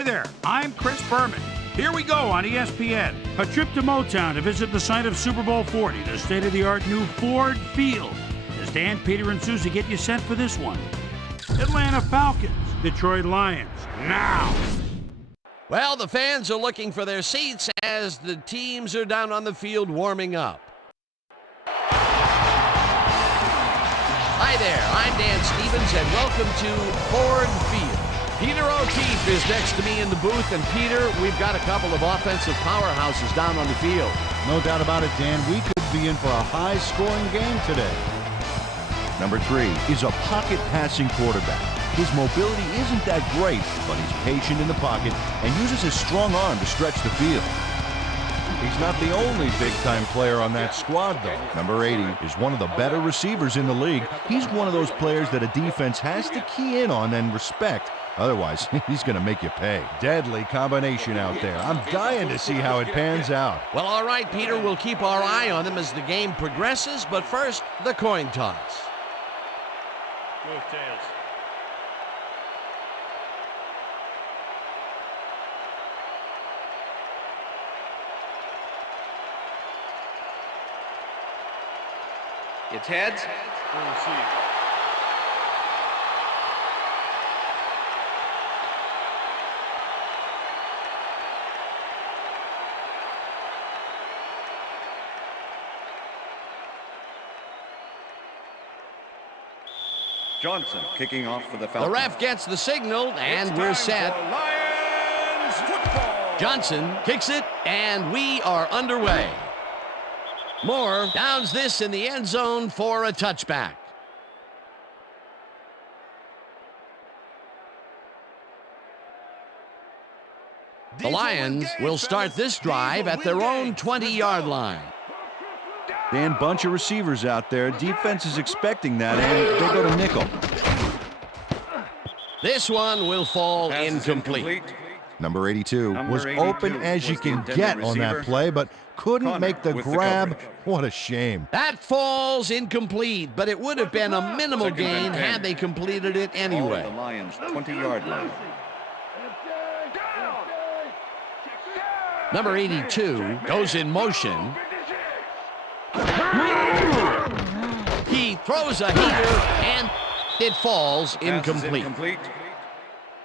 Hi there, I'm Chris Berman. Here we go on ESPN. A trip to Motown to visit the site of Super Bowl 40, the state-of-the-art new Ford Field. As Dan, Peter, and Susie get you set for this one. Atlanta Falcons, Detroit Lions, now. Well, the fans are looking for their seats as the teams are down on the field warming up. Hi there, I'm Dan Stevens, and welcome to Ford Field. Peter O'Keefe is next to me in the booth, and Peter, we've got a couple of offensive powerhouses down on the field. No doubt about it, Dan. We could be in for a high-scoring game today. Number 3 is a pocket-passing quarterback. His mobility isn't that great, but he's patient in the pocket and uses his strong arm to stretch the field. He's not the only big-time player on that squad, though. Number 80 is one of the better receivers in the league. He's one of those players that a defense has to key in on and respect. Otherwise, he's going to make you pay. Deadly combination out there. I'm dying to see how it pans out. Well, all right, Peter, we'll keep our eye on them as the game progresses, but first, the coin toss. Move tails. It's heads. We'll receive. Johnson kicking off for the Falcons. The ref gets the signal, and we're set. Lions football. Johnson kicks it, and we are underway. Moore downs this in the end zone for a touchback. The Lions will start this drive at their own 20-yard line. Dan, bunch of receivers out there. Defense is expecting that, and they go to nickel. This one will fall incomplete. Number 82 was open as you can get on that play, but couldn't make the grab. What a shame. That falls incomplete, but it would have been a minimal gain had they completed it anyway. The Lions 20-yard line. Number 82 goes in motion. He throws a heater, and it falls incomplete.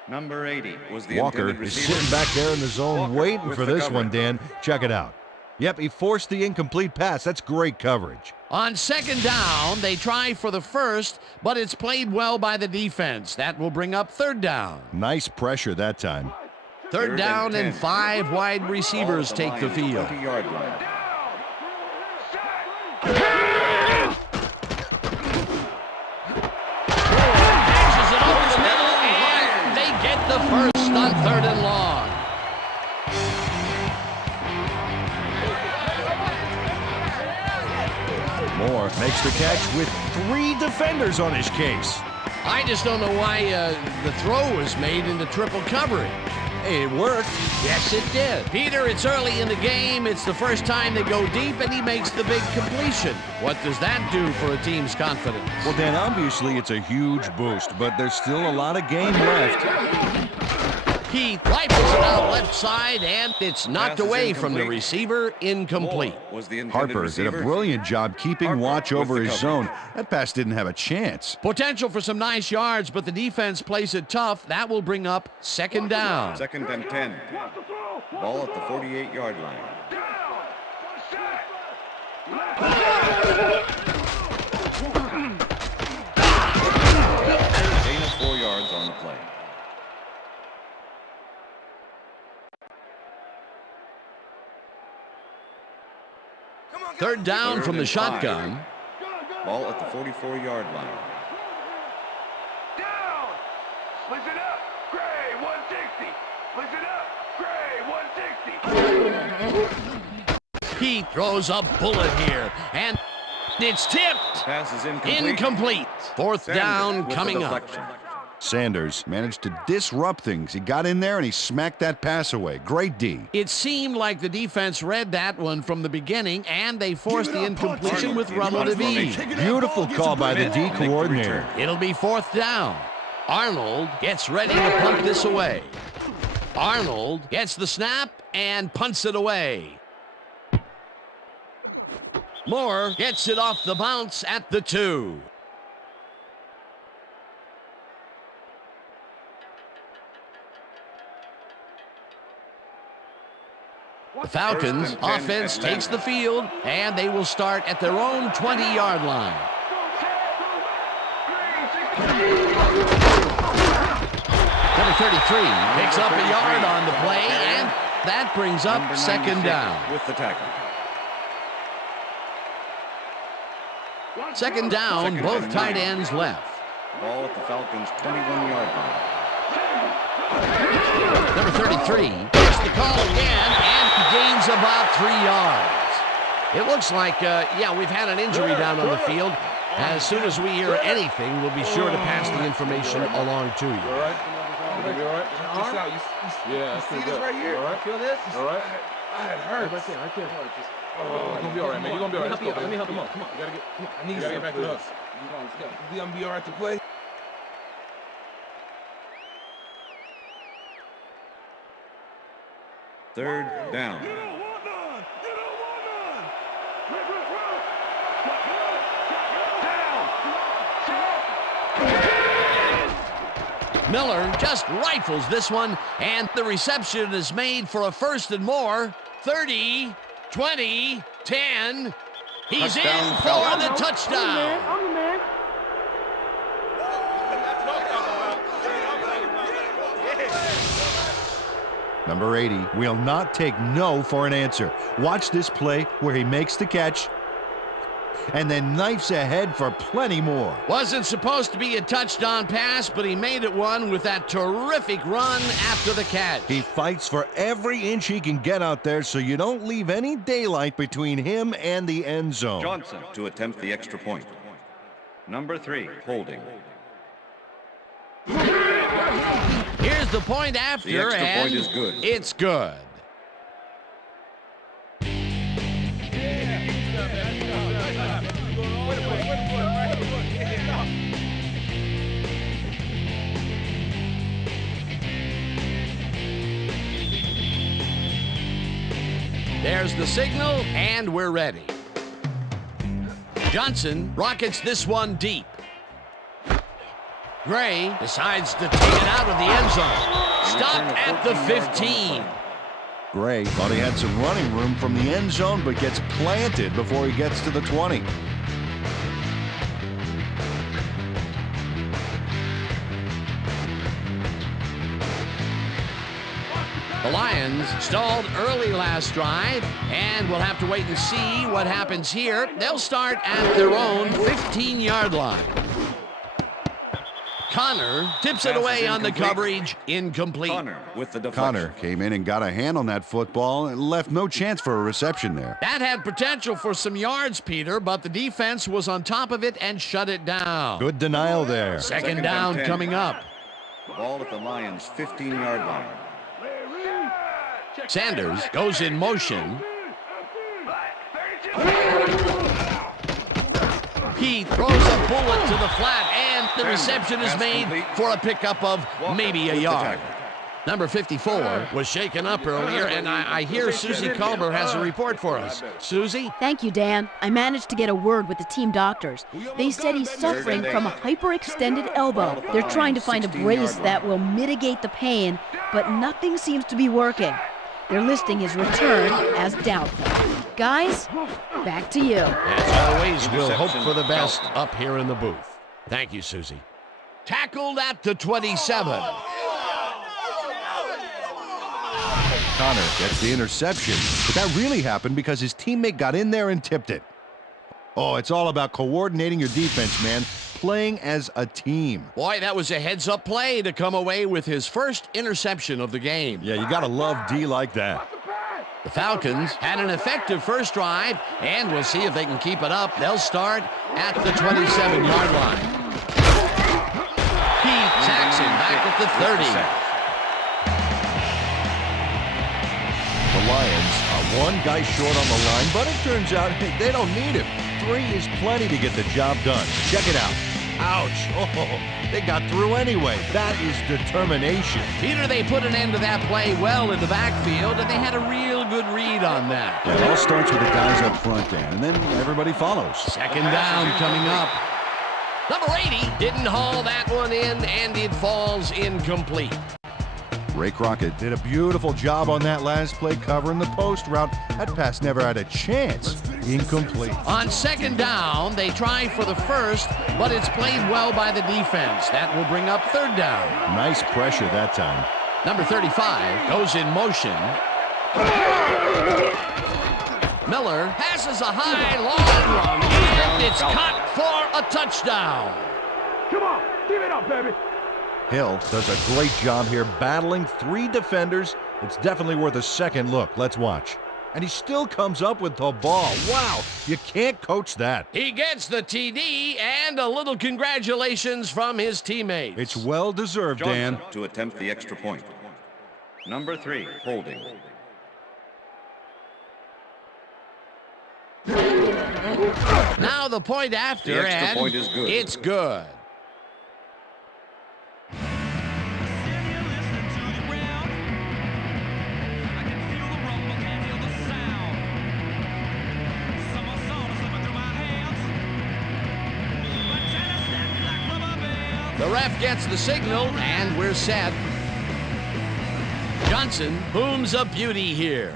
Number 80 was the Walker is sitting back there in the zone waiting for this one, Dan. Check it out. Yep, he forced the incomplete pass. That's great coverage. On second down, they try for the first, but it's played well by the defense. That will bring up third down. Nice pressure that time. Third down, and 5 wide receivers take the field. 20-yard line. Dashes it over the middle, and they get the first on third and long. Moore makes the catch with 3 defenders on his case. I just don't know why the throw was made into triple coverage. Hey, it worked. Yes, it did. Peter, it's early in the game. It's the first time they go deep, and he makes the big completion. What does that do for a team's confidence? Well, Dan, obviously it's a huge boost, but there's still a lot of game left. He rifles it out left side, and it's knocked away from the receiver, incomplete. Harper did a brilliant job keeping watch over his zone. That pass didn't have a chance. Potential for some nice yards, but the defense plays it tough. That will bring up second down. Second and 10. Ball at the 48-yard line. Gain of 4 yards on the play. Third down from the shotgun. Ball at the 44-yard line. Down. Listen up. Gray 160. Listen up. Gray 160. He throws a bullet here, and it's tipped. Pass is incomplete. Incomplete. Fourth down coming up. Sanders managed to disrupt things. He got in there and he smacked that pass away. Great D. It seemed like the defense read that one from the beginning, and they forced the incompletion with relative ease. Beautiful call by the D coordinator. It'll be fourth down. Arnold gets ready to punt this away. Arnold gets the snap and punts it away. Moore gets it off the bounce at the 2. The Falcons offense takes the field, and they will start at their own 20-yard line. Number 33 picks up a yard on the play, and that brings up second down. With the tackle. Second down, both tight ends left. Ball at the Falcons' 21-yard line. Number 33 gets the call again and gains about 3 yards. It looks like, we've had an injury down on the field. As soon as we hear anything, we'll be sure to pass the information along to you. All right? You all right? Yeah, see this right here? All right? Feel this? All right? It hurts. Right there. Oh, it's gonna be all right, man. You're gonna be all right. Let me help you. Come on. You gotta get. I need you to get back to us. You gonna be all right to play? Third down. Miller just rifles this one, and the reception is made for a first and more. 30, 20, 10. He's Touchdown, in for Falcons. the touchdown. Number 80 will not take no for an answer. Watch this play where he makes the catch and then knifes ahead for plenty more. Wasn't supposed to be a touchdown pass, but he made it one with that terrific run after the catch. He fights for every inch he can get out there so you don't leave any daylight between him and the end zone. Johnson to attempt the extra point. Number 3, holding. Here's the point after, The extra and point is good. It's good. There's the signal, and we're ready. Johnson rockets this one deep. Gray decides to take it out of the end zone. Stopped at the 15. Gray thought he had some running room from the end zone, but gets planted before he gets to the 20. The Lions stalled early last drive, and we'll have to wait and see what happens here. They'll start at their own 15-yard line. Connor tips it away on the coverage. Incomplete. Connor with the deflection. Connor came in and got a hand on that football and left no chance for a reception there. That had potential for some yards, Peter, but the defense was on top of it and shut it down. Good denial there. Second down 10. coming up. Ball at the Lions' 15-yard line. Sanders goes in motion. He throws a bullet to the flat, and the reception is made for a pickup of maybe a yard. Number 54 was shaken up earlier, and I hear Susie Culber has a report for us. Susie? Thank you, Dan. I managed to get a word with the team doctors. They said he's suffering from a hyperextended elbow. They're trying to find a brace that will mitigate the pain, but nothing seems to be working. They're listing his return as doubtful. Guys, back to you. As always, we'll hope for the best up here in the booth. Thank you, Susie. Tackled at the 27. Connor gets the interception, but that really happened because his teammate got in there and tipped it. Oh, it's all about coordinating your defense, man. Playing as a team. Boy, that was a heads-up play to come away with his first interception of the game. Yeah, you gotta love D like that. The Falcons had an effective first drive, and we'll see if they can keep it up. They'll start at the 27-yard line. He sacks him back at the 30. The Lions are one guy short on the line, but it turns out they don't need him. 3 is plenty to get the job done. Check it out. Ouch. Oh, they got through anyway. That is determination. Peter, they put an end to that play well in the backfield, and they had a real good read on that. Yeah, it all starts with the guys up front, Dan, and then everybody follows. Second down coming up. Number 80 didn't haul that one in, and it falls incomplete. Ray Crockett did a beautiful job on that last play covering the post route. That pass never had a chance. Incomplete. On second down, they try for the first, but it's played well by the defense. That will bring up third down. Nice pressure that time. Number 35 goes in motion. Miller passes a high, long run, and it's caught for a touchdown. Come on, give it up, baby. Hill does a great job here battling 3 defenders. It's definitely worth a second look. Let's watch. And he still comes up with the ball. Wow, you can't coach that. He gets the TD and a little congratulations from his teammates. It's well deserved, Dan. To attempt the extra point. Number 3, holding. Now the point after, The extra and point is good. It's good. The ref gets the signal, and we're set. Johnson booms a beauty here.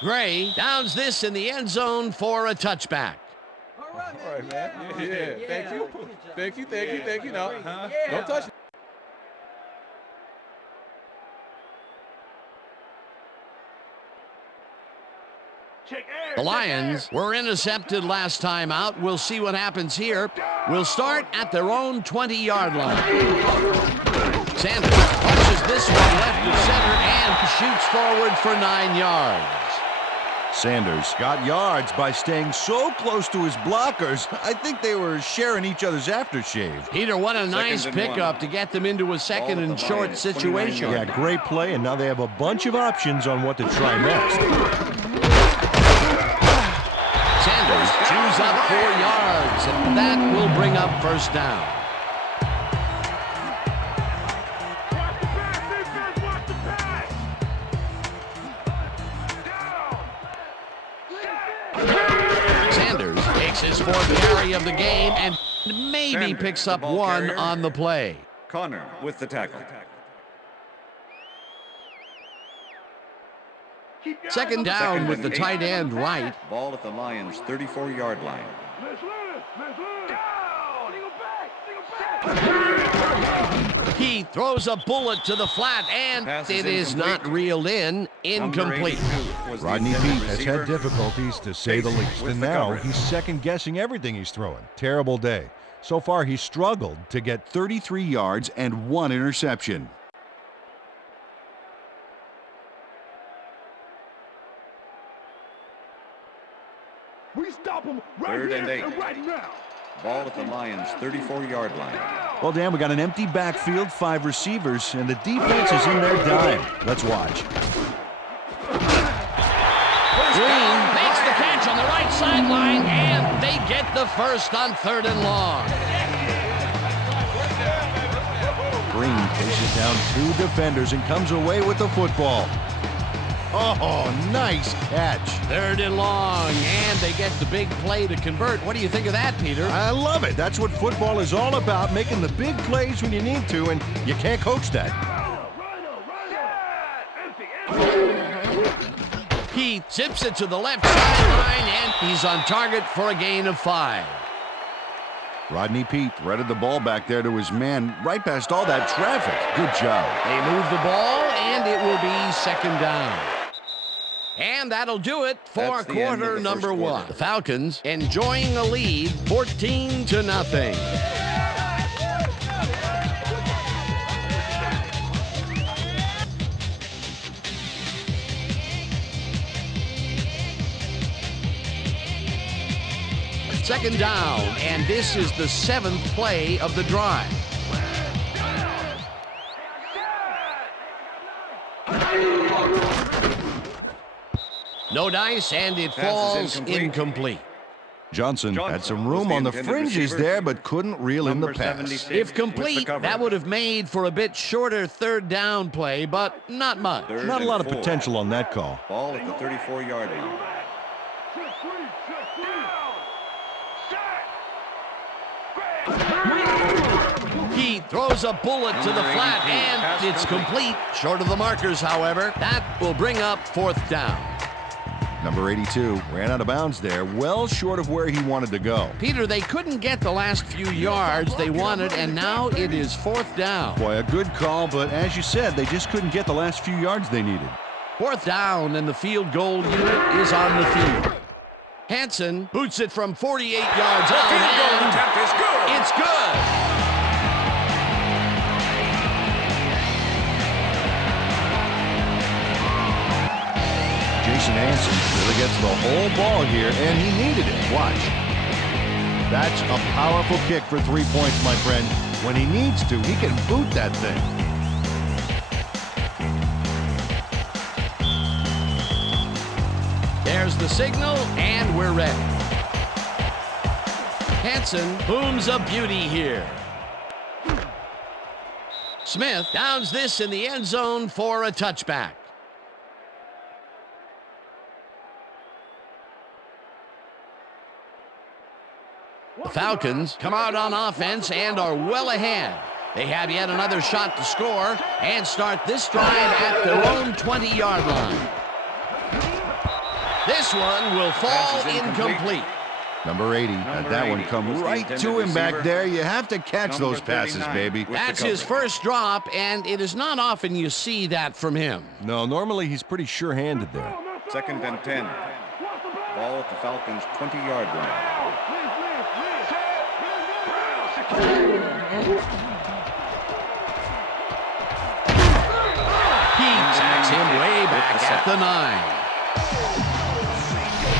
Gray downs this in the end zone for a touchback. All right, man. Yeah. Thank you. Thank you. No, don't touch it. The Lions were intercepted last time out. We'll see what happens here. We'll start at their own 20-yard line. Sanders punches this one left of center and shoots forward for 9 yards. Sanders got yards by staying so close to his blockers. I think they were sharing each other's aftershave. Peter, what a nice pickup to get them into a second and short situation. Yeah, great play, and now they have a bunch of options on what to try next. Sanders chews up 4 yards, and that will bring up first down. Sanders takes his 4th carry of the game and maybe picks up 1 on the play. Connor with the tackle. Second down with the tight end right. Ball at the Lions' 34-yard line. He throws a bullet to the flat, and it is not reeled in. Incomplete. Rodney Peete has had difficulties, to say the least, and now he's second-guessing everything he's throwing. Terrible day. So far, he's struggled to get 33 yards and 1 interception. We stop him right 3rd and here 8. and right now. Ball at the Lions' 34-yard line. Well, Dan, we got an empty backfield, 5 receivers, and the defense is in their dime. Let's watch. Green makes the catch on the right sideline, and they get the first on 3rd and long. Green faces down 2 defenders and comes away with the football. Oh, nice catch. 3rd and long, and they get the big play to convert. What do you think of that, Peter? I love it. That's what football is all about, making the big plays when you need to, and you can't coach that. He zips it to the left sideline, and he's on target for a gain of 5. Rodney Peete threaded the ball back there to his man right past all that traffic. Good job. They move the ball, and it will be second down. And that'll do it for quarter number 1. The Falcons enjoying a lead, 14-0. Second down, and this is the 7th play of the drive. No dice, and it falls incomplete. Johnson had some room on the fringes there, but couldn't reel in the pass. If complete, that would have made for a bit shorter third down play, but not much. Not a lot of potential on that call. Ball at the 34-yard line. He throws a bullet to the flat, and it's complete. Short of the markers, however. That will bring up 4th down. Number 82 ran out of bounds there, well short of where he wanted to go. Peter, they couldn't get the last few yards they wanted, and now it is 4th down. Boy, a good call, but as you said, they just couldn't get the last few yards they needed. 4th down, and the field goal unit is on the field. Hansen boots it from 48 yards out, and it's good. Jason Hansen really gets the whole ball here, and he needed it. Watch. That's a powerful kick for 3 points, my friend. When he needs to, he can boot that thing. There's the signal, and we're ready. Hansen booms a beauty here. Smith downs this in the end zone for a touchback. The Falcons come out on offense and are well ahead. They have yet another shot to score and start this drive at their own 20-yard line. This one will fall incomplete. Number 80 had that one come right to him back there. You have to catch those passes, baby. That's his first drop, and it is not often you see that from him. No, normally he's pretty sure-handed there. 2nd and 10. Ball at the Falcons' 20-yard line. He sacks him way back at the 9.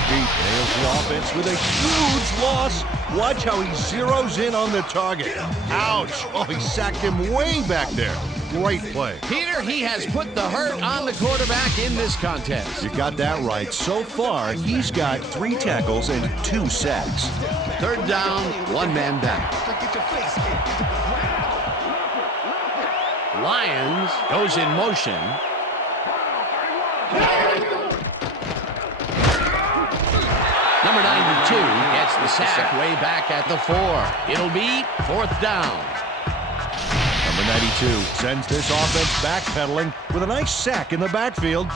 He nails the offense with a huge loss. Watch how he zeroes in on the target. Ouch! Oh, he sacked him way back there. Great play. Peter, he has put the hurt on the quarterback in this contest. You got that right. So far, he's got 3 tackles and 2 sacks. 3rd down, 1 man back. Lions goes in motion. Number 92 gets the sack way back at the 4. It'll be 4th down. Number 92 sends this offense backpedaling with a nice sack in the backfield.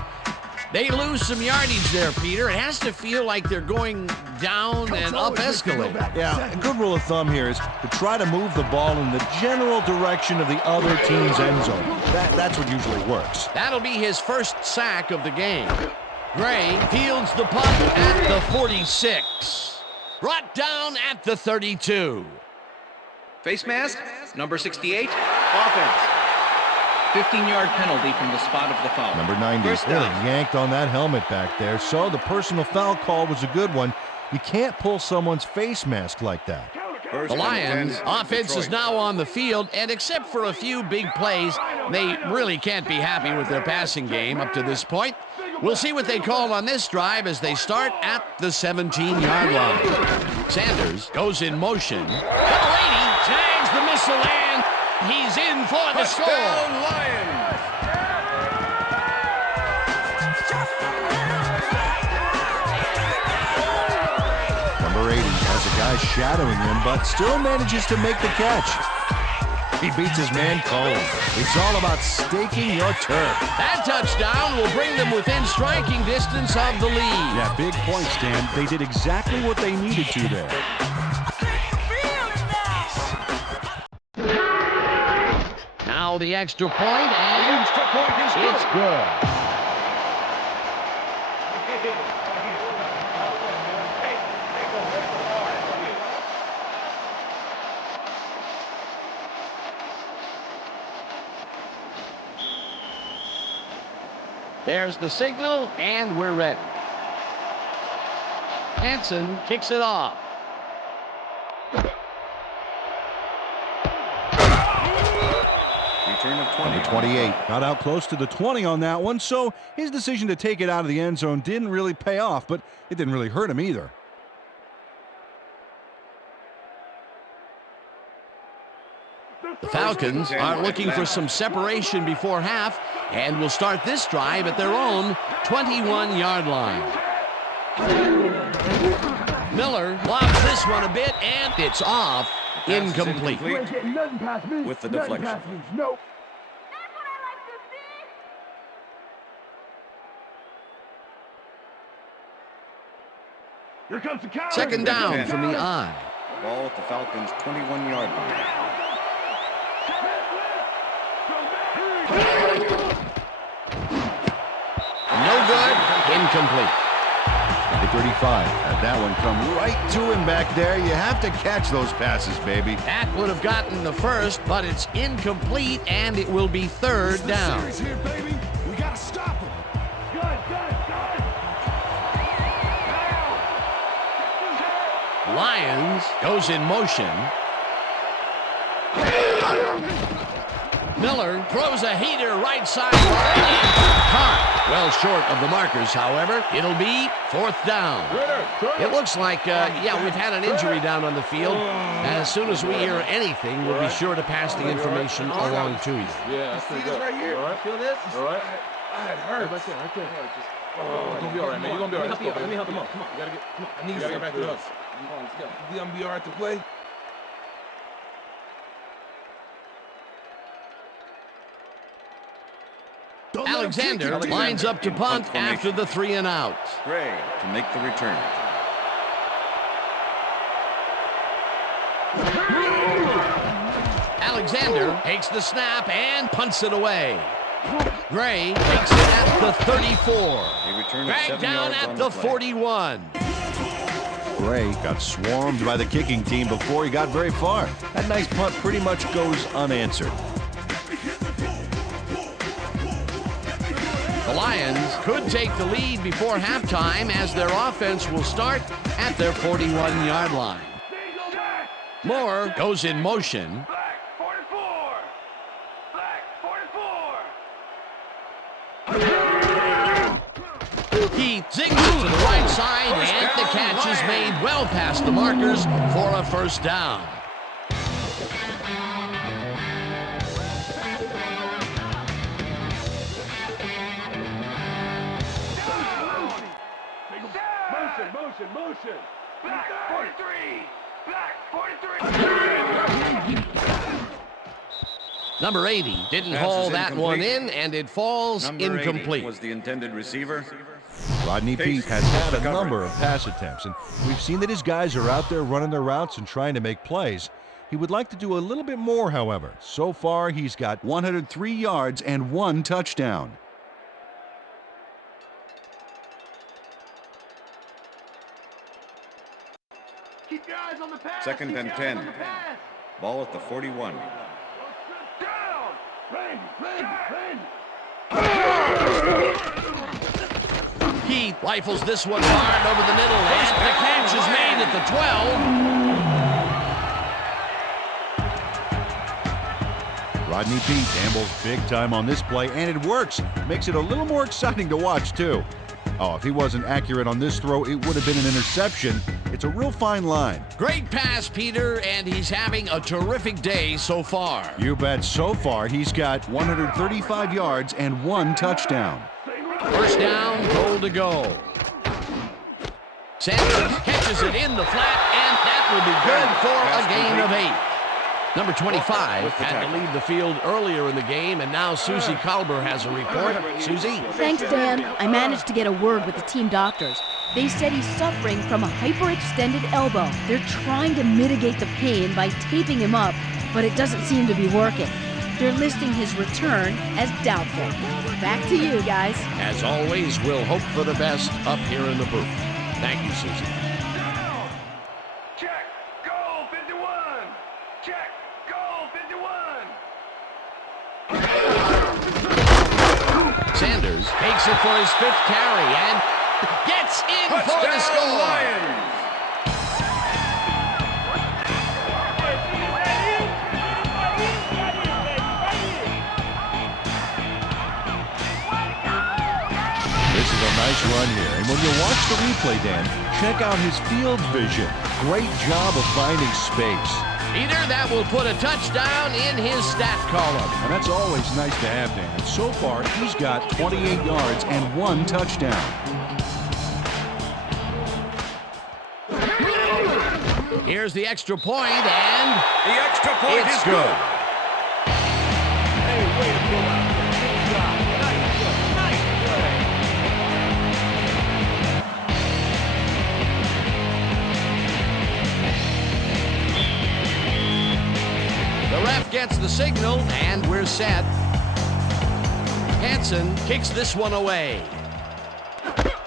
They lose some yardage there, Peter. It has to feel like they're going down and up escalating. Yeah, a good rule of thumb here is to try to move the ball in the general direction of the other team's end zone. That's what usually works. That'll be his first sack of the game. Gray fields the punt at the 46. Brought down at the 32. Face mask, number 68, offense. 15-yard penalty from the spot of the foul. Number 90 really yanked on that helmet back there, so the personal foul call was a good one. You can't pull someone's face mask like that. The Lions' offense is now on the field, and except for a few big plays, they really can't be happy with their passing game up to this point. We'll see what they call on this drive as they start at the 17-yard line. Sanders goes in motion. Number 80 tags the missile, and he's in for the score. Lions. Number 80 has a guy shadowing him, but still manages to make the catch. He beats his man cold. It's all about staking your turf. That touchdown will bring them within striking distance of the lead. Yeah, big point, Stan. They did exactly what they needed to there. Now the extra point, and it's good. There's the signal, and we're ready. Hansen kicks it off. Return of 20. Number 28 got out close to the 20 on that one, so his decision to take it out of the end zone didn't really pay off, but it didn't really hurt him either. The Falcons are looking for some separation before half and will start this drive at their own 21-yard line. Miller lobs this one a bit, and it's off. Incomplete. With the deflection. Nope. Here comes the counter. Second down from the I. Ball at the Falcons' 21-yard line. No good. Incomplete. The 35 had that one come right to him back there. You have to catch those passes, baby. That would have gotten the first, but it's incomplete, and it will be third down. Here, baby. We gotta stop him. Good. Lions goes in motion. Miller throws a heater right sideline. Caught. Well short of the markers, however. It'll be fourth down. It looks like, we've had an injury down on the field. As soon as we hear anything, we'll be sure to pass the information along to you. Yeah, that's pretty good. Right here. All right. Feel this? All right. I had hurt. Right there. Oh, it's gonna be all right, man. You're gonna be all right. Let me help you. Come on. You gotta get. Come on. I need you to get back to us. Come on, let's go. You gonna be all right to play? Alexander lines up to punt after the 3 and out. Gray to make the return. Alexander takes the snap and punts it away. Gray takes it at the 34. Dragged down at the 41. Gray got swarmed by the kicking team before he got very far. That nice punt pretty much goes unanswered. The Lions could take the lead before halftime as their offense will start at their 41-yard line. Moore goes in motion. He zings it to the right side, and the catch is made well past the markers for a first down. Motion. Back 43. Number 80 didn't haul that one in, and it falls Number incomplete. 80 was the intended receiver. Rodney Peete has had a number of pass attempts, and we've seen that his guys are out there running their routes and trying to make plays. He would like to do a little bit more, however. So far, he's got 103 yards and 1 touchdown. Keep your eyes on the pass. Second and 10. Ball at the 41. Down. Rain. He rifles this one hard over the middle, and the catch is made at the 12. Rodney Peete gambles big time on this play, and it works. Makes it a little more exciting to watch, too. Oh, if he wasn't accurate on this throw, it would have been an interception. It's a real fine line. Great pass, Peter, and he's having a terrific day so far. You bet. So far, he's got 135 yards and 1 touchdown. First down, goal to go. Sanders catches it in the flat, and that will be good for a gain of 8. Number 25 had to leave the field earlier in the game, and now Susie Kalber has a report. Susie? Thanks, Dan. I managed to get a word with the team doctors. They said he's suffering from a hyperextended elbow. They're trying to mitigate the pain by taping him up, but it doesn't seem to be working. They're listing his return as doubtful. Back to you, guys. As always, we'll hope for the best up here in the booth. Thank you, Susie. Check. Goal 51. Check. Goal 51. Sanders takes it for his 5th carry and gets in for the score. This is a nice run here. And when you watch the replay, Dan, check out his field vision. Great job of finding space. Peter, that will put a touchdown in his stat column. And that's always nice to have, Dan. So far, he's got 28 yards and 1 touchdown. Here's the extra point, and The extra point it's is good. Hey, way to go out there. Good job. Nice play. The ref gets the signal, and we're set. Hansen kicks this one away.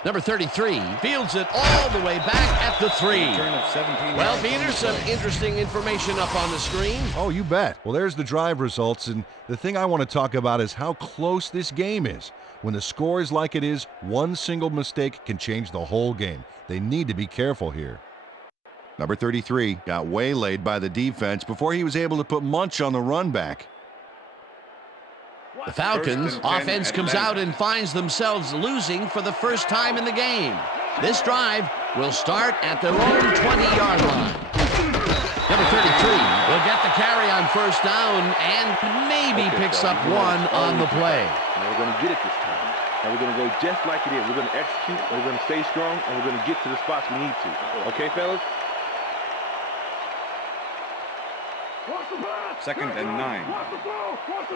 Number 33 fields it all the way back at the 3. Return of 17 Well, yards on Peter, the some play. interesting information up on the screen. Oh, you bet. Well, there's the drive results, and the thing I want to talk about is how close this game is. When the score is like it is, one single mistake can change the whole game. They need to be careful here. Number 33 got waylaid by the defense before he was able to put Munch on the run back. The Falcons offense comes out and finds themselves losing for the first time in the game. This drive will start at their own 20-yard line. Number 33 will get the carry on first down and maybe picks up one on the play. Now we're going to get it this time. Now we're going to go just like it is. We're going to execute, and we're going to stay strong, and we're going to get to the spots we need to. Okay, fellas? Second and 9.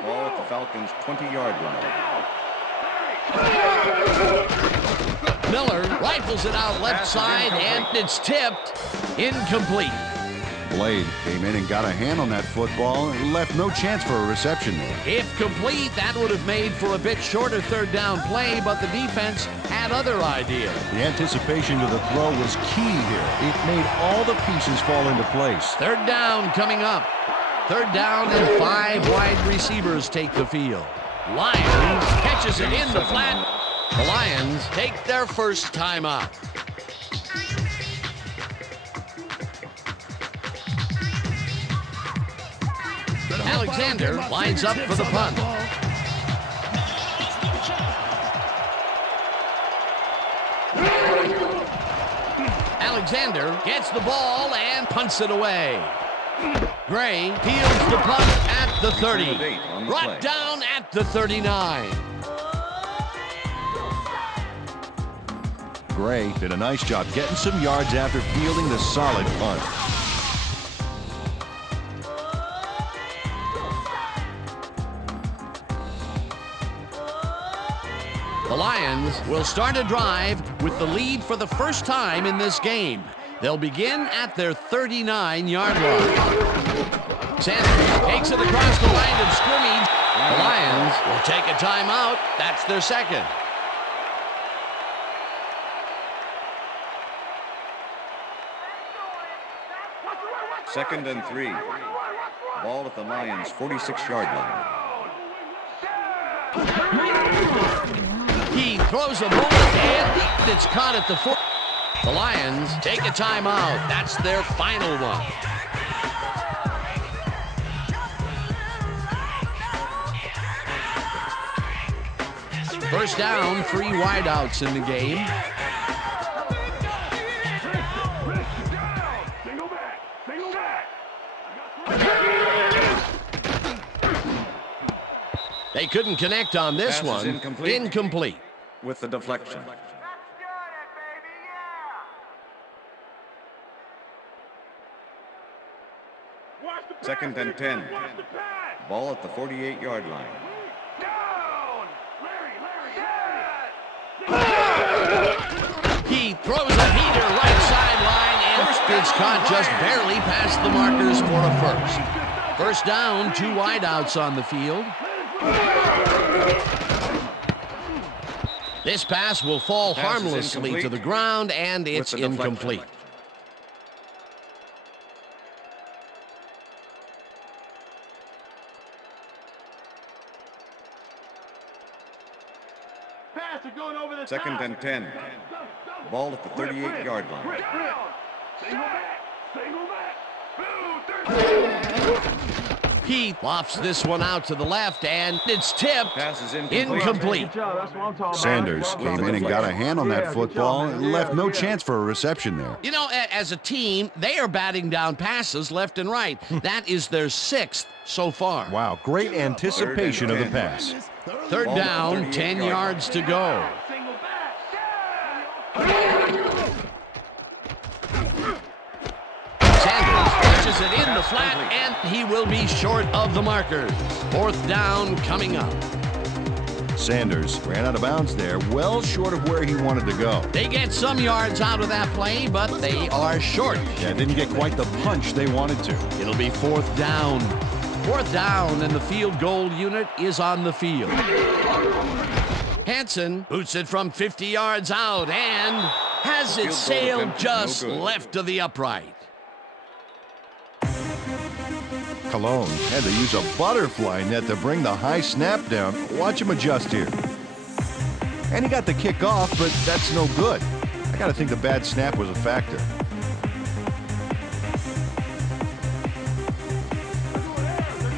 Ball at the Falcons' 20-yard line. Miller rifles it out left side, and it's tipped. Incomplete. Blade came in and got a hand on that football and left no chance for a reception there. If complete, that would have made for a bit shorter third down play, but the defense had other ideas. The anticipation to the throw was key here. It made all the pieces fall into place. Third down coming up. Third down and 5 wide receivers take the field. Lions catches it in the flat. The Lions take their first timeout. Alexander lines up for the punt. Alexander gets the ball and punts it away. Gray peels the punt at the 30. Brought down at the 39. Gray did a nice job getting some yards after fielding the solid punt. The Lions will start a drive with the lead for the first time in this game. They'll begin at their 39-yard line. Sanders takes it across the line of scrimmage. The Lions will take a timeout. That's their second. Second and 3. Ball at the Lions' 46-yard line. He throws a bullet and it's caught at the 4. The Lions take a timeout. That's their final one. First down, 3 wideouts in the game. They couldn't connect on this Pass is one. incomplete. With the deflection. Second and 10. Ball at the 48-yard line. He throws a heater right sideline, and it's caught just barely past the markers for a first. First down, 2 wideouts on the field. This pass will fall harmlessly to the ground, and it's incomplete. Second and 10. Ball at the 38-yard line. Pete lofts this one out to the left, and it's tipped. Pass is Incomplete. Sanders came in and got a hand on that football and left no chance for a reception there. You know, as a team, they are batting down passes left and right. That is their 6th so far. Wow, great anticipation of the pass. Third down, 10 yards to go. Sanders pushes it in the flat, and he will be short of the markers. 4th down coming up. Sanders ran out of bounds there, well short of where he wanted to go. They get some yards out of that play, but they are short. Yeah, didn't get quite the punch they wanted to. It'll be 4th down. 4th down, and the field goal unit is on the field. Hansen boots it from 50 yards out and has it sailed just left of the upright. Cologne had to use a butterfly net to bring the high snap down. Watch him adjust here. And he got the kick off, but that's no good. I got to think the bad snap was a factor.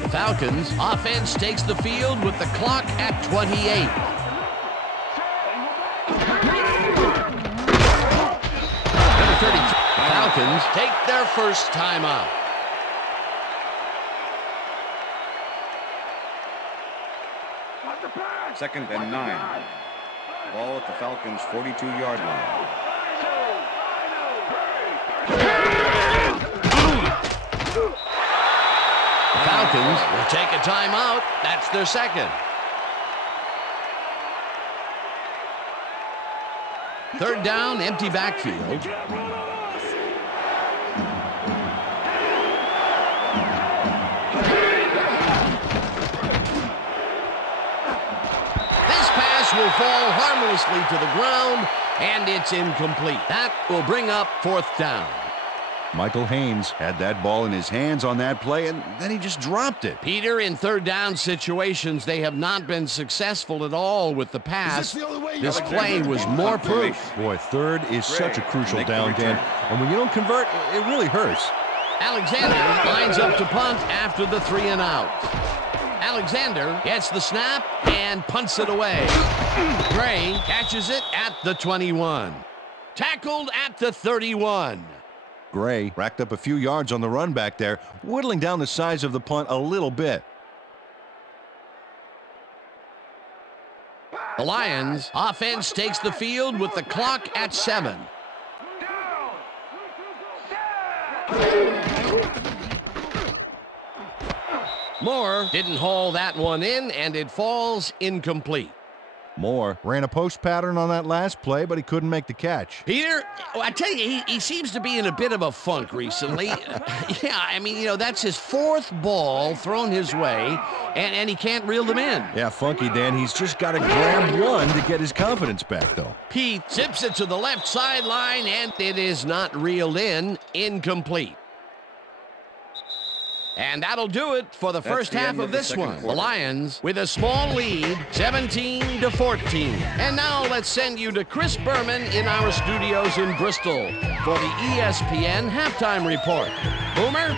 The Falcons offense takes the field with the clock at 28. Number 32. Falcons take their first timeout. Second and 9. Ball at the Falcons' 42-yard line. The Falcons will take a timeout. That's their second. Third down, empty backfield. Will fall harmlessly to the ground, and it's incomplete. That will bring up 4th down. Michael Haynes had that ball in his hands on that play, and then he just dropped it. Peter, in third down situations, they have not been successful at all with the pass. This play was more proof. Boy, third is such a crucial down, Dan, and when you don't convert, it really hurts. Alexander lines up to punt after the 3 and out. Alexander gets the snap and punts it away. Gray catches it at the 21. Tackled at the 31. Gray racked up a few yards on the run back there, whittling down the size of the punt a little bit. The Lions offense takes the field with the clock at 7. Moore didn't haul that one in, and it falls incomplete. Moore ran a post pattern on that last play, but he couldn't make the catch. Peter, I tell you, he seems to be in a bit of a funk recently. Yeah, I mean, you know, that's his 4th ball thrown his way, and he can't reel them in. Yeah, funky, Dan. He's just got to grab one to get his confidence back, though. Pete zips it to the left sideline, and it is not reeled in. Incomplete. And that'll do it for the first half of this one. The Lions with a small lead, 17-14. And now let's send you to Chris Berman in our studios in Bristol for the ESPN Halftime Report. Boomer?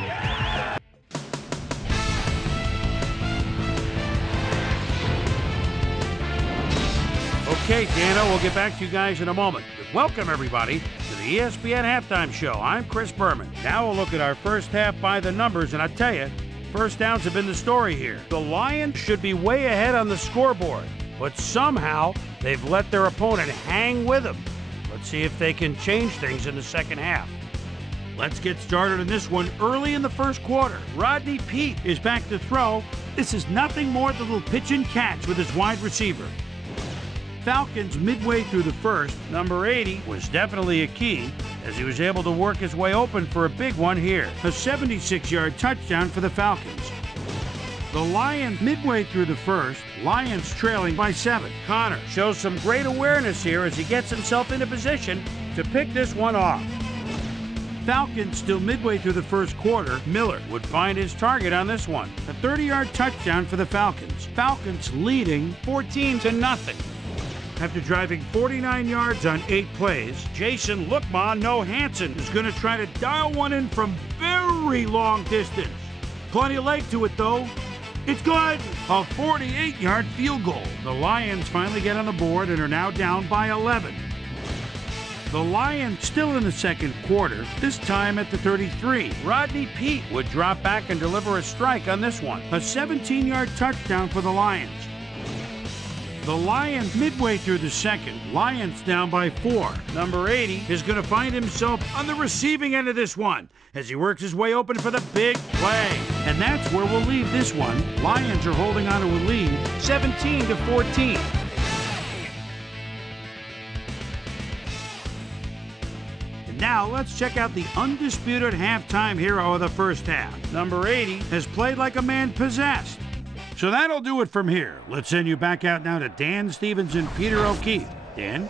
Okay, Dano, we'll get back to you guys in a moment. But welcome, everybody, to the ESPN Halftime Show. I'm Chris Berman. Now we'll look at our first half by the numbers, and I tell you, first downs have been the story here. The Lions should be way ahead on the scoreboard, but somehow they've let their opponent hang with them. Let's see if they can change things in the second half. Let's get started in this one early in the first quarter. Rodney Peete is back to throw. This is nothing more than a little pitch and catch with his wide receiver. Falcons midway through the first, number 80 was definitely a key as he was able to work his way open for a big one here. A 76-yard touchdown for the Falcons. The Lions midway through the first, Lions trailing by 7. Connor shows some great awareness here as he gets himself into position to pick this one off. Falcons still midway through the first quarter, Miller would find his target on this one. A 30-yard touchdown for the Falcons. Falcons leading 14-0. After driving 49 yards on 8 plays, Jason Lookma, no Hansen, is going to try to dial one in from very long distance. Plenty of leg to it, though. It's good! A 48-yard field goal. The Lions finally get on the board and are now down by 11. The Lions still in the second quarter, this time at the 33. Rodney Peete would drop back and deliver a strike on this one. A 17-yard touchdown for the Lions. The Lions midway through the second. Lions down by 4. Number 80 is going to find himself on the receiving end of this one as he works his way open for the big play. And that's where we'll leave this one. Lions are holding on to a lead, 17-14. And now let's check out the undisputed halftime hero of the first half. Number 80 has played like a man possessed. So that'll do it from here. Let's send you back out now to Dan Stevens and Peter O'Keefe. Dan?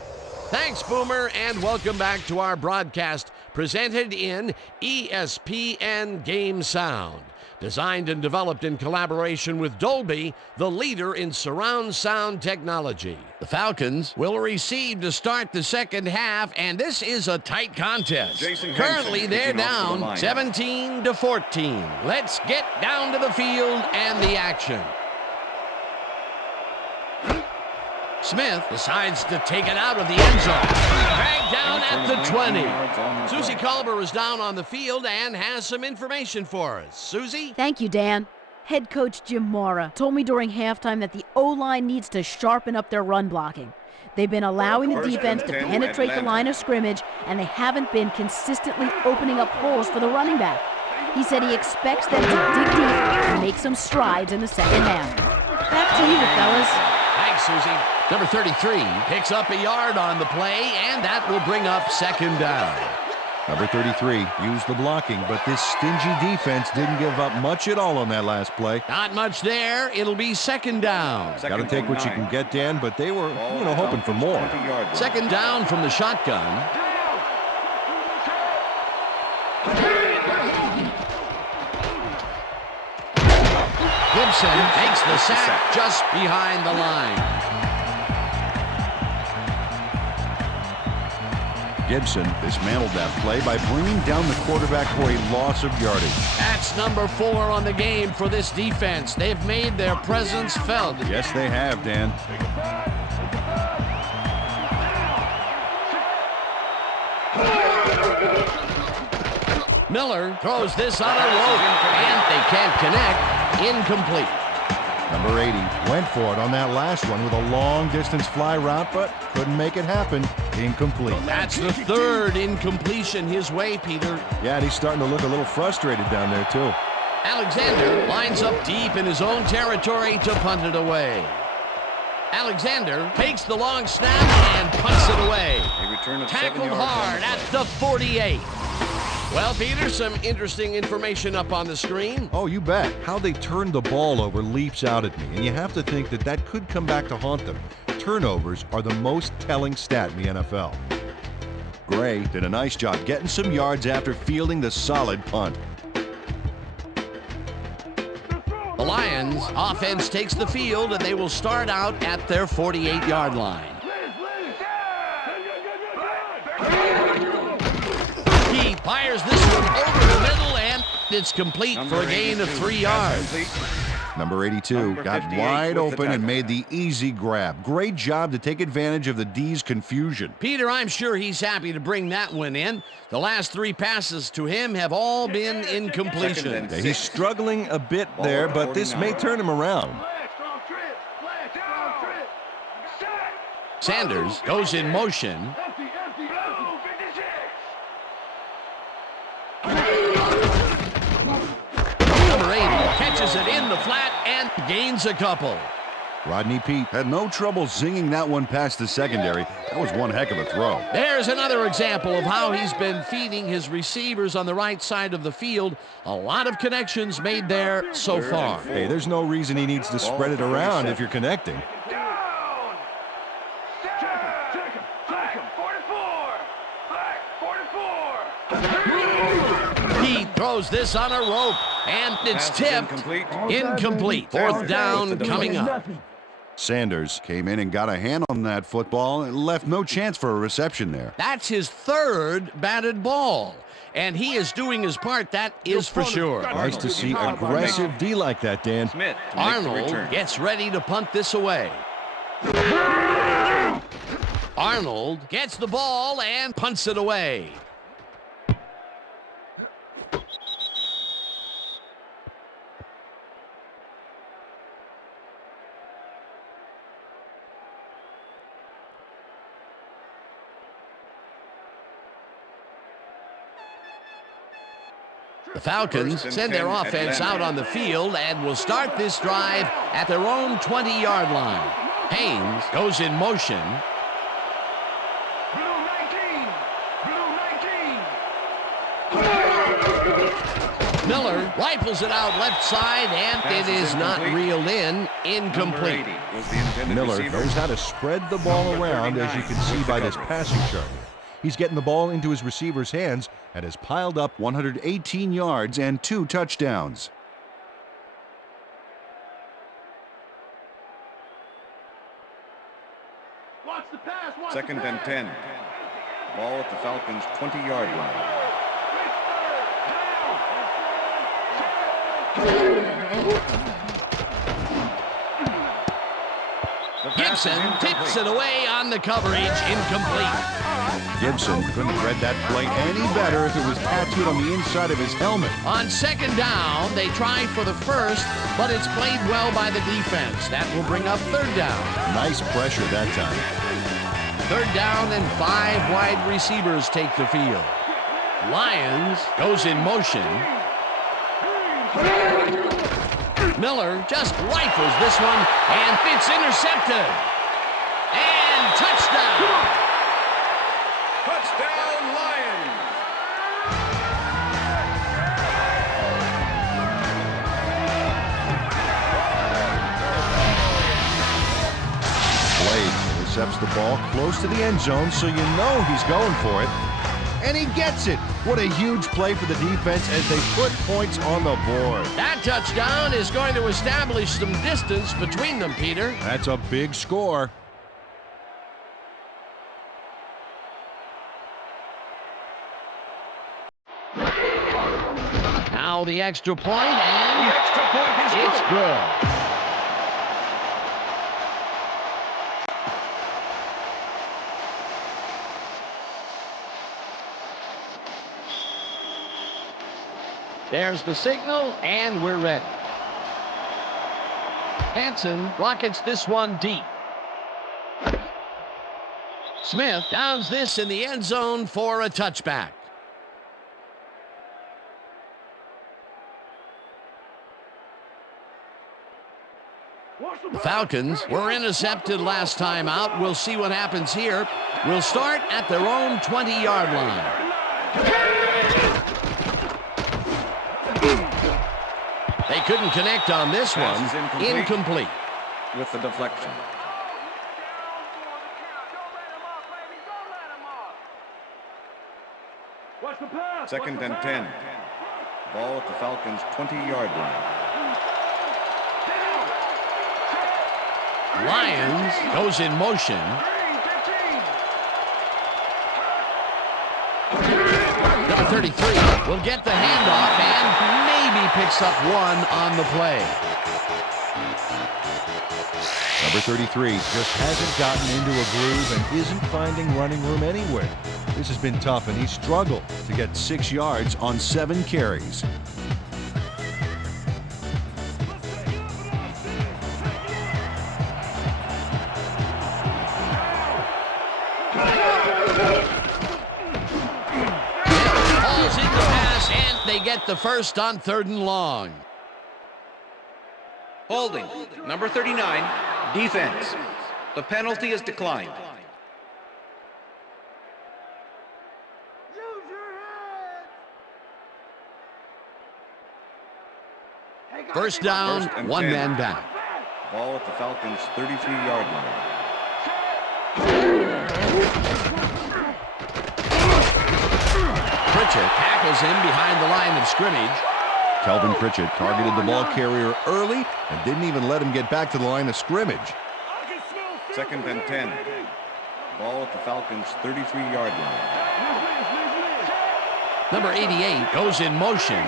Thanks, Boomer, and welcome back to our broadcast presented in ESPN Game Sound. Designed and developed in collaboration with Dolby, the leader in surround sound technology. The Falcons will receive to start the second half, and this is a tight contest. Currently, they're down 17-14. Let's get down to the field and the action. Smith decides to take it out of the end zone. Dragged down at the 20. Susie Culber is down on the field and has some information for us. Susie? Thank you, Dan. Head coach Jim Mora told me during halftime that the O-line needs to sharpen up their run blocking. They've been allowing the defense to penetrate the line of scrimmage, and they haven't been consistently opening up holes for the running back. He said he expects them to dig deep and make some strides in the second half. Back to you, fellas. Thanks, Susie. Number 33 picks up a yard on the play, and that will bring up second down. Number 33 used the blocking, but this stingy defense didn't give up much at all on that last play. Not much there. It'll be second down. Got to take what you can get, Dan, but they were, hoping for more. Second down from the shotgun. Gibson makes the sack just behind the line. Gibson dismantled that play by bringing down the quarterback for a loss of yardage. That's number 4 on the game for this defense. They've made their presence felt. Yes, they have, Dan. Miller throws this on a rope, and they can't connect. Incomplete. Number 80 went for it on that last one with a long-distance fly route, but couldn't make it happen. Incomplete. That's the third incompletion his way, Peter. Yeah, and he's starting to look a little frustrated down there, too. Alexander lines up deep in his own territory to punt it away. Alexander takes the long snap and punts it away. Tackled hard at the 48. Well, Peter, some interesting information up on the screen. Oh, you bet. How they turned the ball over leaps out at me, and you have to think that that could come back to haunt them. Turnovers are the most telling stat in the NFL. Gray did a nice job getting some yards after fielding the solid punt. The Lions offense takes the field, and they will start out at their 48-yard line. He fires this one over the middle, and it's complete for a gain of 3 yards. Number 82 got wide open and made the easy grab. Great job to take advantage of the D's confusion. Peter, I'm sure he's happy to bring that one in. The last 3 passes to him have all been incompletion. Yeah, he's struggling a bit there, but this may turn him around. Sanders goes in motion. Number 80 catches it in the flat and gains a couple. Rodney Peete had no trouble zinging that one past the secondary. That was one heck of a throw. There's another example of how he's been feeding his receivers on the right side of the field. A lot of connections made there so far. Hey, there's no reason he needs to spread it around if you're connecting. He throws this on a rope, and it's tipped. Incomplete. 4th down coming up. Sanders came in and got a hand on that football and left no chance for a reception there. That's his third batted ball. And he is doing his part, that is for sure. Nice to see aggressive D like that, Dan. Smith to make the Arnold return. gets ready to punt this away. Arnold gets the ball and punts it away. The Falcons send their offense out on the field and will start this drive at their own 20-yard line. Haynes goes in motion. Miller rifles it out left side, and it is not reeled in. Incomplete. Miller knows how to spread the ball around, as you can see by this passing chart. He's getting the ball into his receiver's hands and has piled up 118 yards and 2 touchdowns. Second and 10. Ball at the Falcons' 20-yard line. Gibson tips it away on the coverage. Incomplete. Gibson couldn't have read that play any better if it was tattooed on the inside of his helmet. On second down, they try for the first, but it's played well by the defense. That will bring up third down. Nice pressure that time. Third down and 5 wide receivers take the field. Lyons goes in motion. Miller just rifles this one, and it's intercepted. And touchdown. Touchdown, Lions! Blade intercepts the ball close to the end zone, so you know he's going for it. And he gets it. What a huge play for the defense as they put points on the board. That touchdown is going to establish some distance between them, Peter. That's a big score. Now the extra point, and the extra point is it's good. There's the signal, and we're ready. Hansen rockets this one deep. Smith downs this in the end zone for a touchback. The Falcons were intercepted last time out. We'll see what happens here. We'll start at their own 20-yard line. They couldn't connect on this one. Incomplete. With the deflection. Second and 10. Ball at the Falcons' 20-yard line. Lyons goes in motion. Number 33 will get the handoff and maybe picks up one on the play. Number 33 just hasn't gotten into a groove and isn't finding running room anywhere. This has been tough, and he struggled to get 6 yards on 7 carries. Falls in the pass, and they get the first on 3rd and long. Holding. Number 39. Defense. The penalty is declined. First down, one 10. man back. Ball at the Falcons' 33-yard line. Pritchett tackles him behind the line of scrimmage. Kelvin Pritchett targeted the ball carrier early and didn't even let him get back to the line of scrimmage. Second and 10. Ball at the Falcons' 33-yard line. Number 88 goes in motion.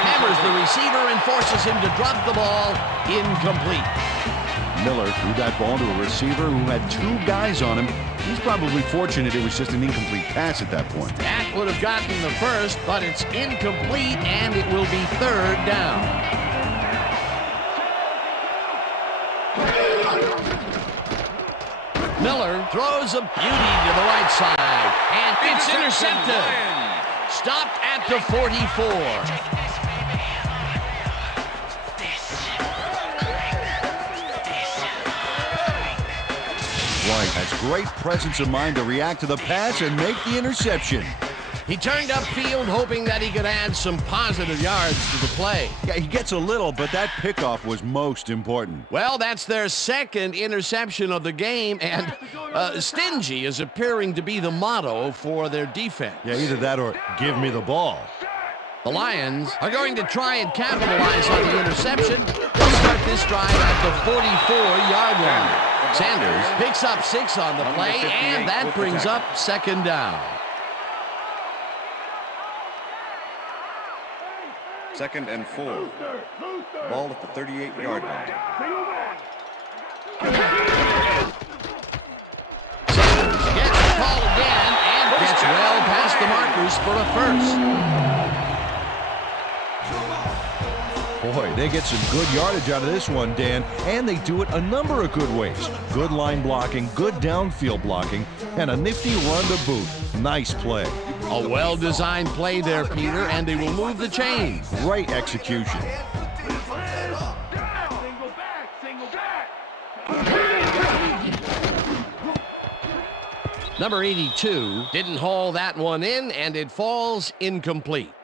Hammers the receiver and forces him to drop the ball. Incomplete. Miller threw that ball to a receiver who had 2 guys on him. He's probably fortunate it was just an incomplete pass at that point. That would have gotten the first, but it's incomplete, and it will be third down. Miller throws a beauty to the right side, and it's intercepted. Stopped at the 44. White has great presence of mind to react to the pass and make the interception. He turned upfield hoping that he could add some positive yards to the play. Yeah, he gets a little, but that pickoff was most important. Well, that's their second interception of the game, and stingy is appearing to be the motto for their defense. Yeah, either that or give me the ball. The Lions are going to try and capitalize on the interception. They'll start this drive at the 44-yard line. Sanders picks up 6 on the play, and that brings up second down. Second and 4. Ball at the 38-yard line. Sanders gets the ball again and gets well past the markers for a first. Boy, they get some good yardage out of this one, Dan, and they do it a number of good ways. Good line blocking, good downfield blocking, and a nifty run to boot. Nice play. A well-designed play there, Peter, and they will move the chain. Great execution. Number 82 didn't haul that one in, and it falls incomplete.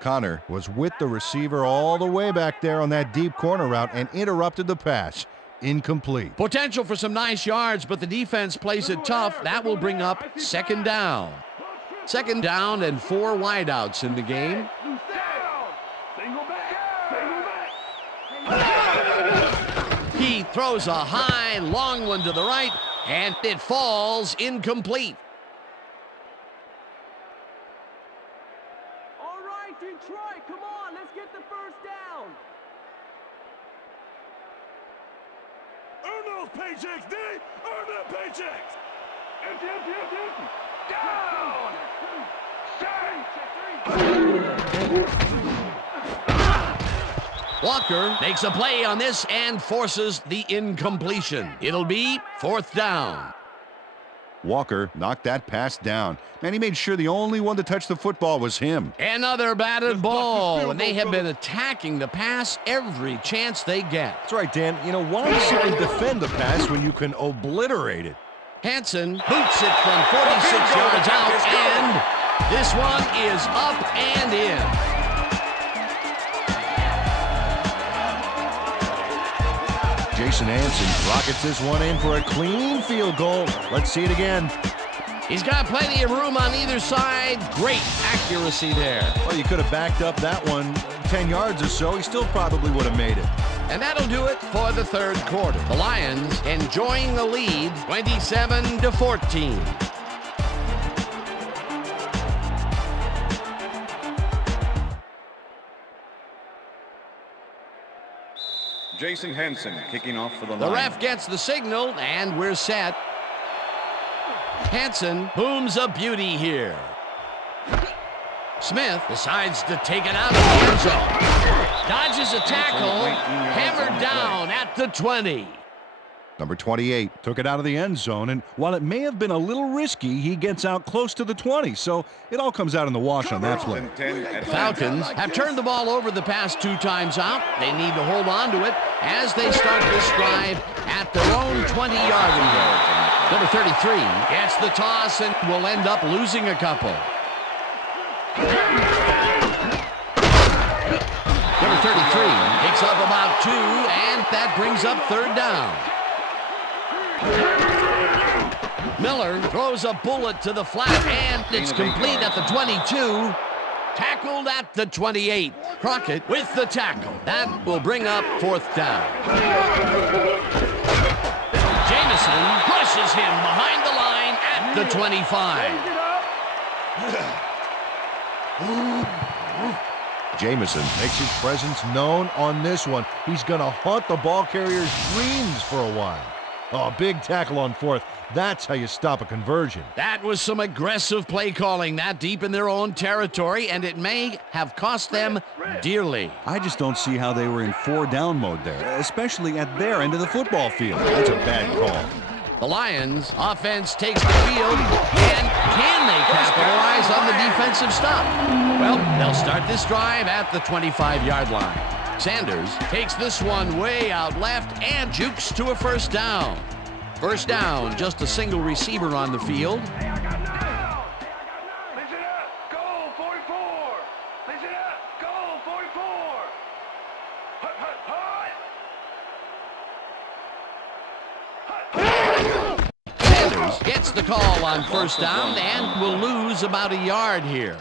Connor was with the receiver all the way back there on that deep corner route and interrupted the pass. Incomplete. Potential for some nice yards, but the defense plays it tough. That will bring up second down. Second down and 4 wideouts in the game. He throws a high, long one to the right, and it falls incomplete. All right, Detroit, come on, let's get the first down. Earn those paychecks, D! Earn them paychecks! Empty, empty, empty, empty! Down! Walker makes a play on this and forces the incompletion. It'll be fourth down. Walker knocked that pass down, and he made sure the only one to touch the football was him. Another batted ball, and they have been attacking the pass every chance they get. That's right, Dan. You know, why sit and defend the pass when you can obliterate it? Hansen boots it from 46 yards out, and this one is up and in. Jason Hansen rockets this one in for a clean field goal. Let's see it again. He's got plenty of room on either side. Great accuracy there. Well, you could have backed up that one 10 yards or so. He still probably would have made it. And that'll do it for the third quarter. The Lions enjoying the lead, 27-14. Jason Hansen kicking off for the The Lions. ref gets the signal, and we're set. Hansen booms a beauty here. Smith decides to take it out of the end zone. Dodges a tackle, hammered down at the 20. Number 28 took it out of the end zone, and while it may have been a little risky, he gets out close to the 20, so it all comes out in the wash on that play. The Falcons have turned the ball over the past 2 times out. They need to hold on to it as they start this drive at their own 20-yard line. Number 33 gets the toss and will end up losing a couple. Number 33 picks up about 2, and that brings up third down. Miller throws a bullet to the flat, and it's complete at the 22. Tackled at the 28. Crockett with the tackle. That will bring up 4th down. Jamison pushes him behind the line at the 25. Jamison makes his presence known on this one. He's going to haunt the ball carrier's dreams for a while. Oh, big tackle on 4th. That's how you stop a conversion. That was some aggressive play calling that deep in their own territory, and it may have cost them dearly. I just don't see how they were in 4-down mode there, especially at their end of the football field. That's a bad call. The Lions offense takes the field, and can they capitalize on the defensive stop? Well, they'll start this drive at the 25-yard line. Sanders takes this one way out left and jukes to a 1st down. 1st down, just a single receiver on the field. Hey, I got now. Listen up. Goal 44. Listen up. Goal 44. Hut, hut, hut. Sanders gets the call on 1st down and will lose about a yard here.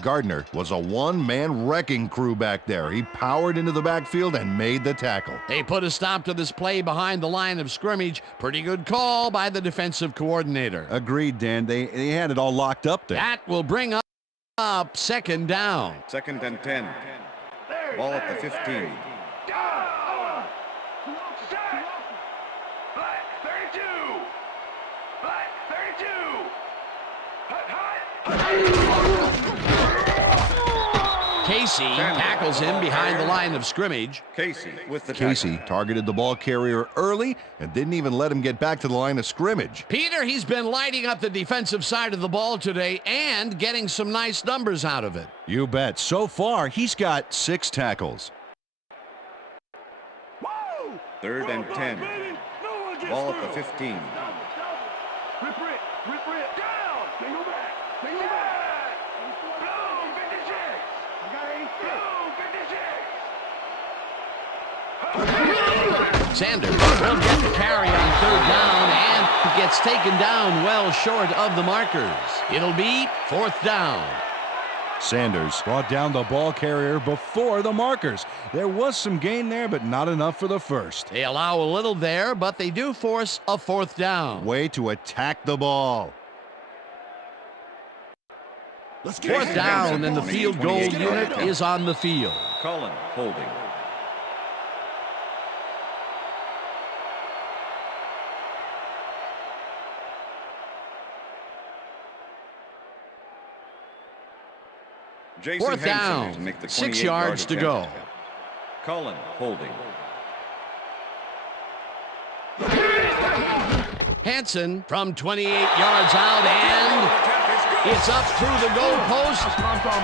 Gardner was a one-man wrecking crew back there. He powered into the backfield and made the tackle. They put a stop to this play behind the line of scrimmage. Pretty good call by the defensive coordinator. Agreed, Dan. They had it all locked up there. That will bring up 2nd down. 2nd and 10. Ball at the 15. Black 32. Black 32. Hut, hut. Casey tackles him behind the line of scrimmage. Casey with the Casey tackle. targeted the ball carrier early and didn't even let him get back to the line of scrimmage. Peter, he's been lighting up the defensive side of the ball today and getting some nice numbers out of it. You bet. So far, he's got 6 tackles. Whoa! 3rd and 10. Ball at the 15. Rip, rip, rip, rip. Down. They go back. They go back. Blue 56. I got 8. Blue 56. Sanders will get the carry on 3rd down and gets taken down well short of the markers. It'll be 4th down. Sanders brought down the ball carrier before the markers. There was some gain there, but not enough for the 1st. They allow a little there, but they do force a 4th down. Way to attack the ball. 4th down, and the field goal unit is on the field. Cullen holding. Jason 4th Henson down, to make the 6 28-yard yards to attempt. go. Cullen holding. Hanson from 28 yards out, and it's up through the goalpost.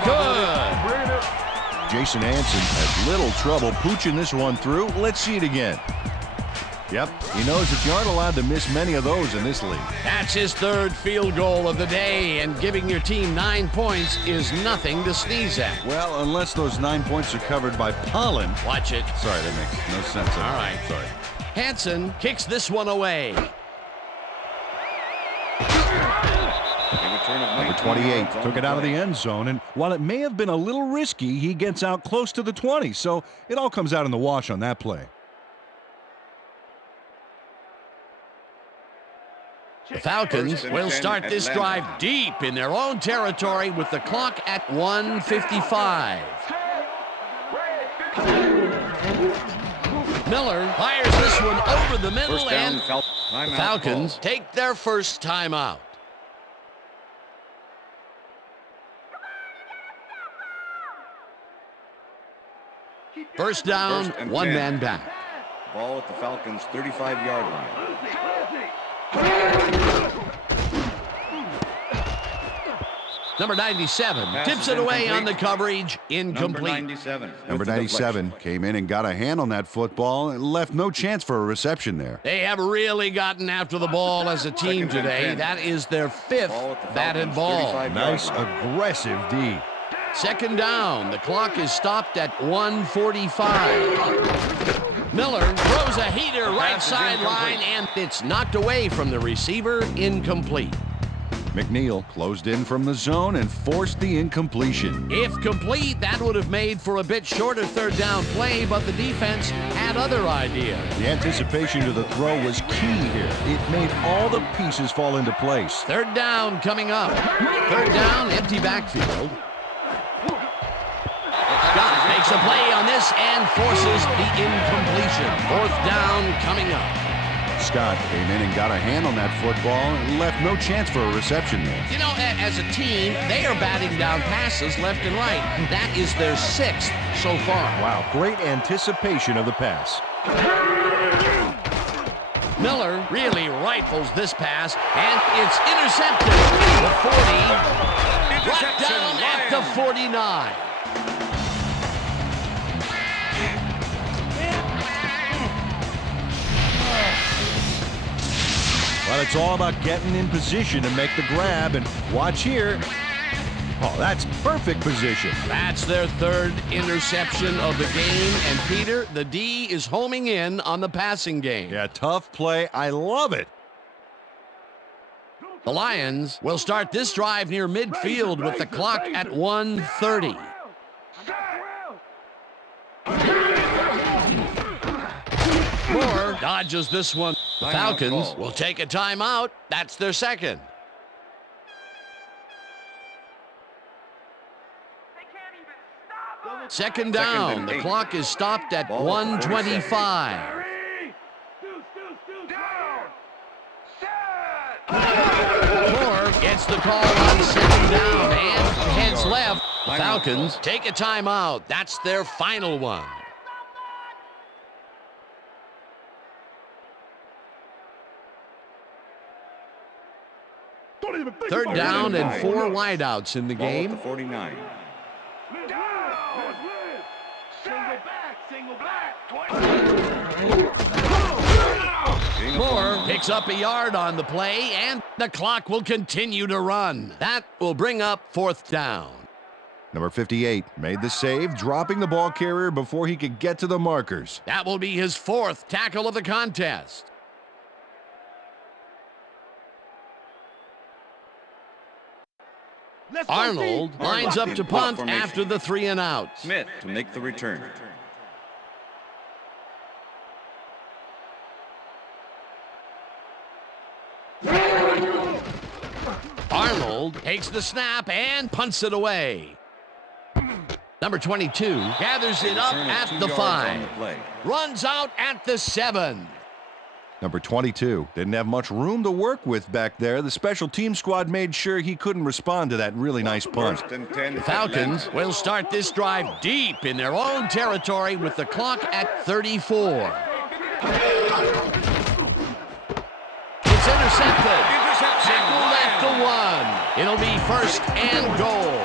Good. Jason Hanson has little trouble pooching this one through. Let's see it again. Yep, he knows that you aren't allowed to miss many of those in this league. That's his 3rd field goal of the day, and giving your team 9 points is nothing to sneeze at. Well, unless those 9 points are covered by pollen. Watch it. Sorry, that makes no sense. All right. Sorry. Hanson kicks this one away. Number 28 took it out of the end zone, and while it may have been a little risky, he gets out close to the 20, so it all comes out in the wash on that play. The Falcons will start this drive deep in their own territory with the clock at 1:55. Miller fires this one over the middle, First down, and the Falcons take their first timeout. First down, 1 man back. Ball at the Falcons' 35-yard line. Number 97 tips it away on the coverage, incomplete. Number 97 came in and got a hand on that football and left no chance for a reception there. They have really gotten after the ball as a team today. That is their 5th batted ball. Nice aggressive D. Second down. The clock is stopped at 1:45. Miller throws a heater right sideline, and it's knocked away from the receiver, incomplete. McNeil closed in from the zone and forced the incompletion. If complete, that would have made for a bit shorter third down play, but the defense had other ideas. The anticipation to the throw was key here. It made all the pieces fall into place. Third down coming up. Third down, empty backfield. Scott makes a play on this and forces the incompletion. Fourth down coming up. Scott came in and got a hand on that football and left no chance for a reception there. You know, as a team, they are batting down passes left and right. That is their 6th so far. Wow, great anticipation of the pass. Miller really rifles this pass, and it's intercepted. The 40, brought down at the 49. Well, it's all about getting in position to make the grab, and watch here. Oh, that's perfect position. That's their 3rd interception of the game, and Peter, the D is homing in on the passing game. Yeah, tough play. I love it. The Lions will start this drive near midfield with the clock at 1:30. Moore dodges this one. The Falcons will take a timeout. That's their 2nd. Second down. The clock is stopped at 1:25. Moore gets the call on 2nd down and heads left. The Falcons take a timeout. That's their final one. Third down and 4 wideouts in the game. Ball at the 49. Moore picks up a yard on the play, and the clock will continue to run. That will bring up 4th down. Number 58 made the save, dropping the ball carrier before he could get to the markers. That will be his 4th tackle of the contest. Arnold lines up to punt after the 3 and out. Smith to make the return. Arnold takes the snap and punts it away. Number 22 gathers it up at the 5. Runs out at the 7. Number 22 didn't have much room to work with back there. The special team squad made sure he couldn't respond to that really nice punt. The Falcons will start this drive deep in their own territory with the clock at 34. It's intercepted. Tackled at the 1. It'll be 1st and goal.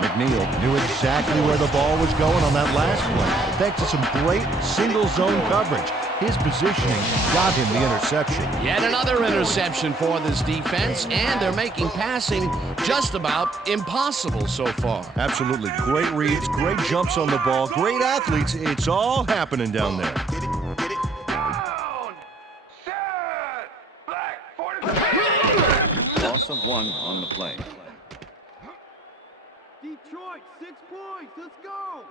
McNeil knew exactly where the ball was going on that last play. Thanks to some great single zone coverage. His positioning got him the interception. Yet another interception for this defense, and they're making passing just about impossible so far. Absolutely. Great reads, great jumps on the ball, great athletes. It's all happening down there. Down! Set! Black 45! Loss of 1 on the play. Detroit, 6 points. Let's go.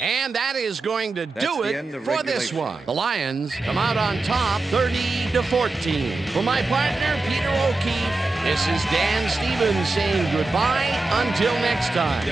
And that is going to That's do the it end of for this regulation. one. The Lions come out on top 30-14. For my partner, Peter O'Keefe, this is Dan Stevens saying goodbye until next time.